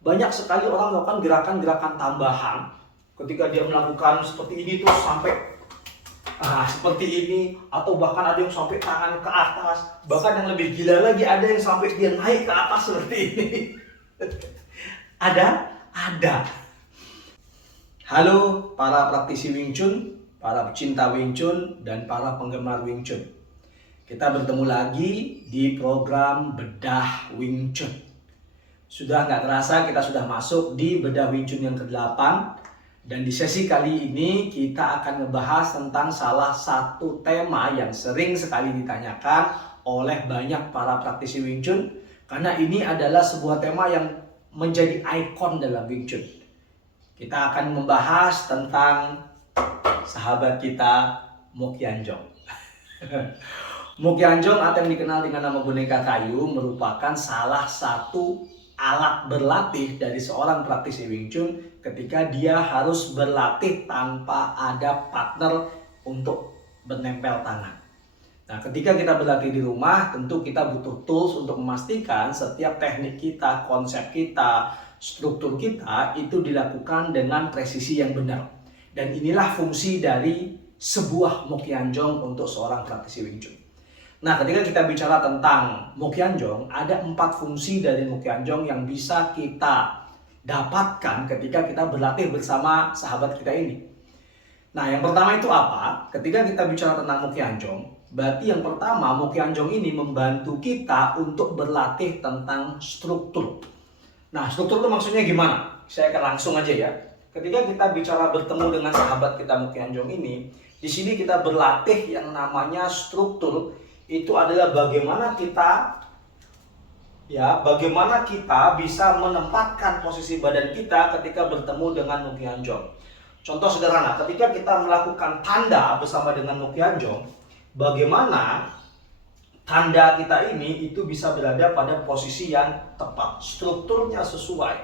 banyak sekali orang melakukan gerakan-gerakan tambahan ketika dia melakukan seperti ini tuh sampai seperti ini, atau bahkan ada yang sampai tangan ke atas, bahkan yang lebih gila lagi ada yang sampai dia naik ke atas seperti ini. Ada. Halo para praktisi Wing Chun, para pecinta Wing Chun, dan para penggemar Wing Chun. Kita bertemu lagi di program Bedah Wing Chun. Sudah nggak terasa kita sudah masuk di Bedah Wing Chun yang ke-8. Dan di sesi kali ini kita akan membahas tentang salah satu tema yang sering sekali ditanyakan oleh banyak para praktisi Wing Chun. Karena ini adalah sebuah tema yang menjadi ikon dalam Wing Chun. Kita akan membahas tentang sahabat kita Mook Yan Jong. Mook Yan Jong atau yang dikenal dengan nama boneka kayu merupakan salah satu alat berlatih dari seorang praktisi Wing Chun ketika dia harus berlatih tanpa ada partner untuk menempel tangan. Nah, ketika kita berlatih di rumah, tentu kita butuh tools untuk memastikan setiap teknik kita, konsep kita, struktur kita itu dilakukan dengan presisi yang benar. Dan inilah fungsi dari sebuah Mook Yan Jong untuk seorang praktisi Wing Chun. Nah, ketika kita bicara tentang Mook Yan Jong, ada 4 fungsi dari Mook Yan Jong yang bisa kita dapatkan ketika kita berlatih bersama sahabat kita ini. Nah, yang pertama itu apa? Ketika kita bicara tentang Mook Yan Jong, berarti yang pertama Mook Yan Jong ini membantu kita untuk berlatih tentang struktur. Nah, struktur itu maksudnya gimana? Saya akan langsung aja ya. Ketika kita bicara bertemu dengan sahabat kita Mook Yan Jong ini, di sini kita berlatih yang namanya struktur. Itu adalah bagaimana kita bisa menempatkan posisi badan kita ketika bertemu dengan Mook Yan Jong. Contoh sederhana, ketika kita melakukan tanda bersama dengan Mook Yan Jong, bagaimana tanda kita ini itu bisa berada pada posisi yang tepat, strukturnya sesuai.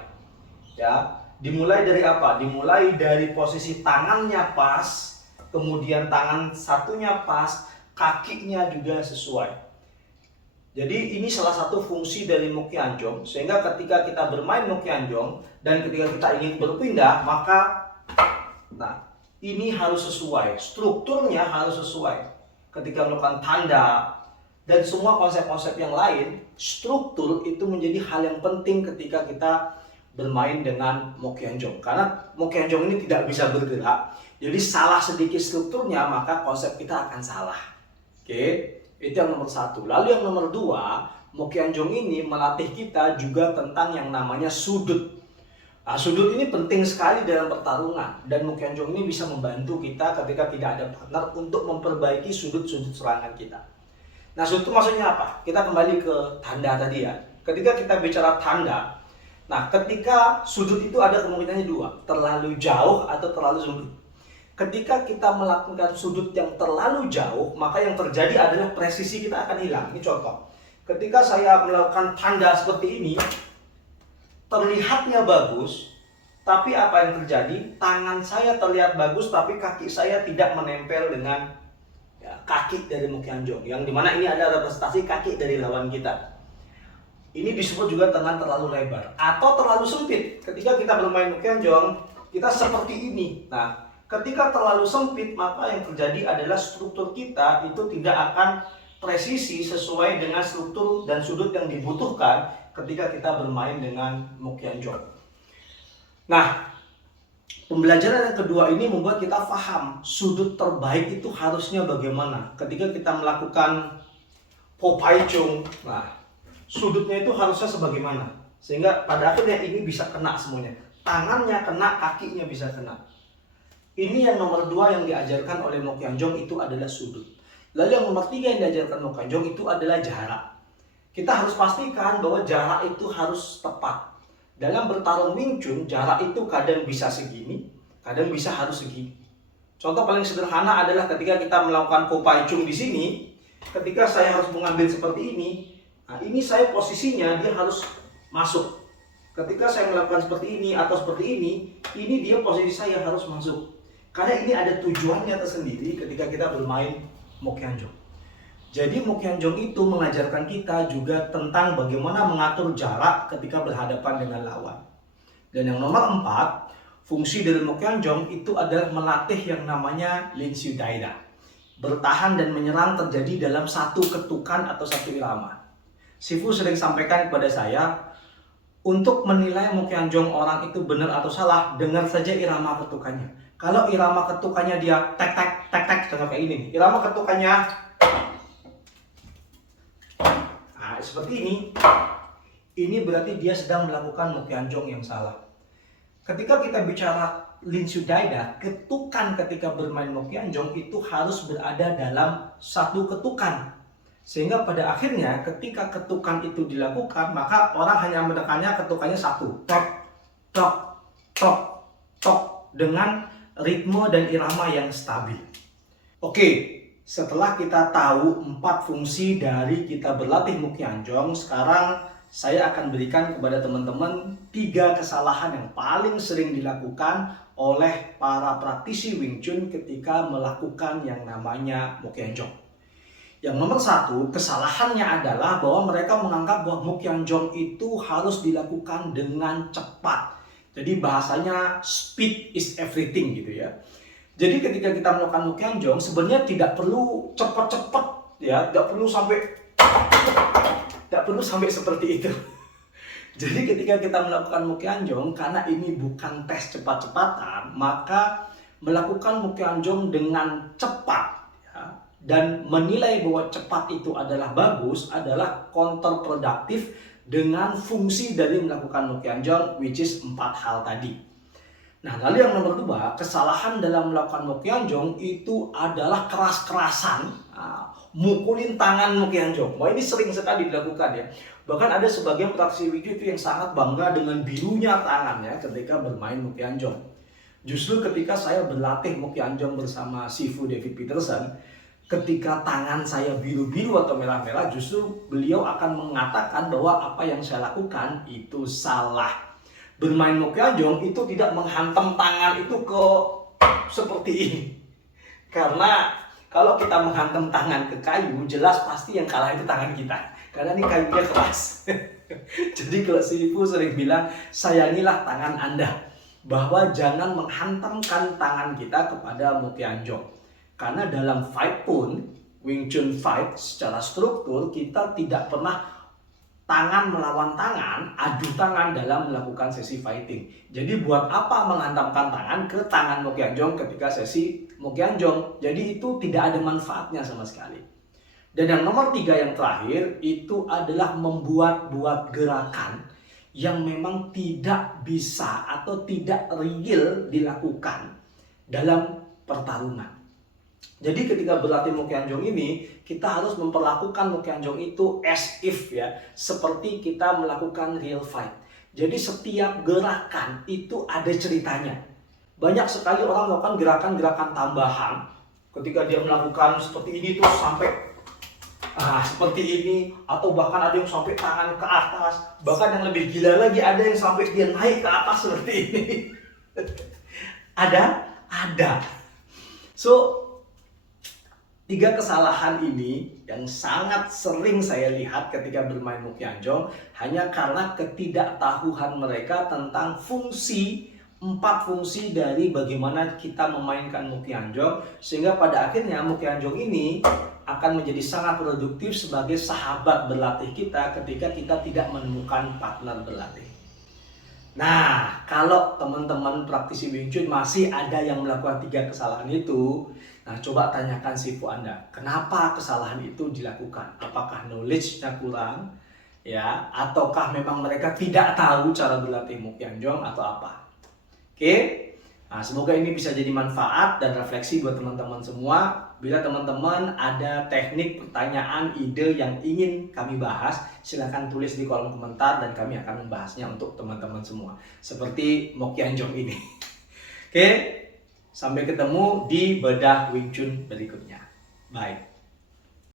Ya, dimulai dari apa? Dimulai dari posisi tangannya pas, kemudian tangan satunya pas, kakinya juga sesuai. Jadi ini salah satu fungsi dari Mook Yan Jong, sehingga ketika kita bermain Mook Yan Jong dan ketika kita ingin berpindah, maka ini harus sesuai, strukturnya harus sesuai. Ketika melakukan tanda dan semua konsep-konsep yang lain, struktur itu menjadi hal yang penting ketika kita bermain dengan Mook Yan Jong. Karena Mook Yan Jong ini tidak bisa bergerak, jadi salah sedikit strukturnya maka konsep kita akan salah. Oke. Itu yang nomor 1. Lalu yang nomor 2, Mook Yan Jong ini melatih kita juga tentang yang namanya sudut. Nah, sudut ini penting sekali dalam pertarungan, dan Mook Yan Jong ini bisa membantu kita ketika tidak ada partner untuk memperbaiki sudut-sudut serangan kita. Nah, sudut itu maksudnya apa? Kita kembali ke tanda tadi ya. Ketika kita bicara tanda, nah ketika sudut itu ada kemungkinannya 2, terlalu jauh atau terlalu sempit. Ketika kita melakukan sudut yang terlalu jauh, maka yang terjadi adalah presisi kita akan hilang. Ini contoh. Ketika saya melakukan tanda seperti ini, terlihatnya bagus, tapi apa yang terjadi? Tangan saya terlihat bagus, tapi kaki saya tidak menempel dengan kaki dari Mook Yan Jong. Yang dimana ini ada representasi kaki dari lawan kita. Ini disebut juga tangan terlalu lebar atau terlalu sempit. Ketika kita bermain Mook Yan Jong, kita seperti ini. Nah, ketika terlalu sempit, maka yang terjadi adalah struktur kita itu tidak akan presisi sesuai dengan struktur dan sudut yang dibutuhkan ketika kita bermain dengan Mook Yan Jong. Nah, pembelajaran yang kedua ini membuat kita paham sudut terbaik itu harusnya bagaimana. Ketika kita melakukan Po Pai Chung, nah sudutnya itu harusnya sebagaimana, sehingga pada akhirnya ini bisa kena semuanya. Tangannya kena, kakinya bisa kena. Ini yang nomor 2 yang diajarkan oleh Mook Yan Jong itu adalah sudut. Lalu yang nomor 3 yang diajarkan Mook Yan Jong itu adalah jarak. Kita harus pastikan bahwa jarak itu harus tepat. Dalam bertarung Wing Chun, jarak itu kadang bisa segini, kadang bisa harus segini. Contoh paling sederhana adalah ketika kita melakukan Po Pai Chung di sini, ketika saya harus mengambil seperti ini, nah ini saya posisinya dia harus masuk. Ketika saya melakukan seperti ini atau seperti ini dia posisi saya harus masuk. Karena ini ada tujuannya tersendiri ketika kita bermain Mook Yan Jong. Jadi Mook Yan Jong itu mengajarkan kita juga tentang bagaimana mengatur jarak ketika berhadapan dengan lawan. Dan yang nomor 4, fungsi dari Mokyang-jong itu adalah melatih yang namanya Linshu Daida. Bertahan dan menyerang terjadi dalam satu ketukan atau satu irama. Sifu sering sampaikan kepada saya, untuk menilai Mokyang-jong orang itu benar atau salah, dengar saja irama ketukannya. Kalau irama ketukannya dia tek tek tek tek, contoh kayak ini. Irama ketukannya seperti ini. Ini berarti dia sedang melakukan Mokyang-jong yang salah. Ketika kita bicara Linshu Daida, ketukan ketika bermain Mokyang-jong itu harus berada dalam satu ketukan. Sehingga pada akhirnya ketika ketukan itu dilakukan, maka orang hanya menekannya ketukannya satu. Tok, tok, tok, tok. Dengan ritme dan irama yang stabil. Oke. Setelah kita tahu 4 fungsi dari kita berlatih Mokyang-jong, sekarang saya akan berikan kepada teman-teman 3 kesalahan yang paling sering dilakukan oleh para praktisi Wing Chun ketika melakukan yang namanya Mokyang-jong. Yang nomor 1, kesalahannya adalah bahwa mereka menganggap bahwa Mokyang-jong itu harus dilakukan dengan cepat. Jadi bahasanya speed is everything gitu ya. Jadi ketika kita melakukan Mokyang-jong sebenarnya tidak perlu cepat-cepat ya, tidak perlu sampai seperti itu. Jadi ketika kita melakukan Mokyang-jong, karena ini bukan tes cepat-cepatan, maka melakukan Mokyang-jong dengan cepat ya, dan menilai bahwa cepat itu adalah bagus adalah counterproductive dengan fungsi dari melakukan Mokyang-jong, which is 4 hal tadi. Nah, lalu yang nomor 2, kesalahan dalam melakukan Mokyang-jong itu adalah keras-kerasan, mukulin tangan Mokyang-jong. Wah, ini sering sekali dilakukan ya. Bahkan ada sebagian praktisi Wing Chun yang sangat bangga dengan birunya tangannya ketika bermain Mokyang-jong. Justru ketika saya berlatih Mokyang-jong bersama Sifu David Peterson, ketika tangan saya biru-biru atau merah-merah, justru beliau akan mengatakan bahwa apa yang saya lakukan itu salah. Bermain Mokyang-jong itu tidak menghantam tangan itu ke seperti ini. Karena kalau kita menghantam tangan ke kayu, jelas pasti yang kalah itu tangan kita. Karena ini kayunya keras. Jadi kalau Sifu sering bilang, sayangilah tangan Anda. Bahwa jangan menghantamkan tangan kita kepada Mokyang-jong. Karena dalam fight pun, Wing Chun fight secara struktur, kita tidak pernah tangan melawan tangan, adu tangan dalam melakukan sesi fighting. Jadi buat apa menghantamkan tangan ke tangan Mokyang-jong ketika sesi Mokyang-jong? Jadi itu tidak ada manfaatnya sama sekali. Dan yang nomor 3 yang terakhir itu adalah membuat gerakan yang memang tidak bisa atau tidak real dilakukan dalam pertarungan. Jadi ketika berlatih Mokyang-jong ini, kita harus memperlakukan Mokyang-jong itu as if ya, seperti kita melakukan real fight. Jadi setiap gerakan itu ada ceritanya. Banyak sekali orang melakukan gerakan-gerakan tambahan. Ketika dia melakukan seperti ini tuh sampai seperti ini, atau bahkan ada yang sampai tangan ke atas. Bahkan yang lebih gila lagi ada yang sampai dia naik ke atas seperti ini. Ada. So 3 kesalahan ini yang sangat sering saya lihat ketika bermain Mokyang-jong hanya karena ketidaktahuan mereka tentang 4 fungsi dari bagaimana kita memainkan Mokyang-jong, sehingga pada akhirnya Mokyang-jong ini akan menjadi sangat produktif sebagai sahabat berlatih kita ketika kita tidak menemukan partner berlatih. Nah, kalau teman-teman praktisi Wing Chun masih ada yang melakukan 3 kesalahan itu, nah coba tanyakan Sifu Anda, kenapa kesalahan itu dilakukan? Apakah knowledge-nya kurang, ya, ataukah memang mereka tidak tahu cara berlatih Mokyang-jong atau apa? Oke? Nah, semoga ini bisa jadi manfaat dan refleksi buat teman-teman semua. Bila teman-teman ada teknik, pertanyaan, ide yang ingin kami bahas, silakan tulis di kolom komentar dan kami akan membahasnya untuk teman-teman semua. Seperti Mokyang-jong ini. Oke, sampai ketemu di bedah Wing Chun berikutnya. Bye.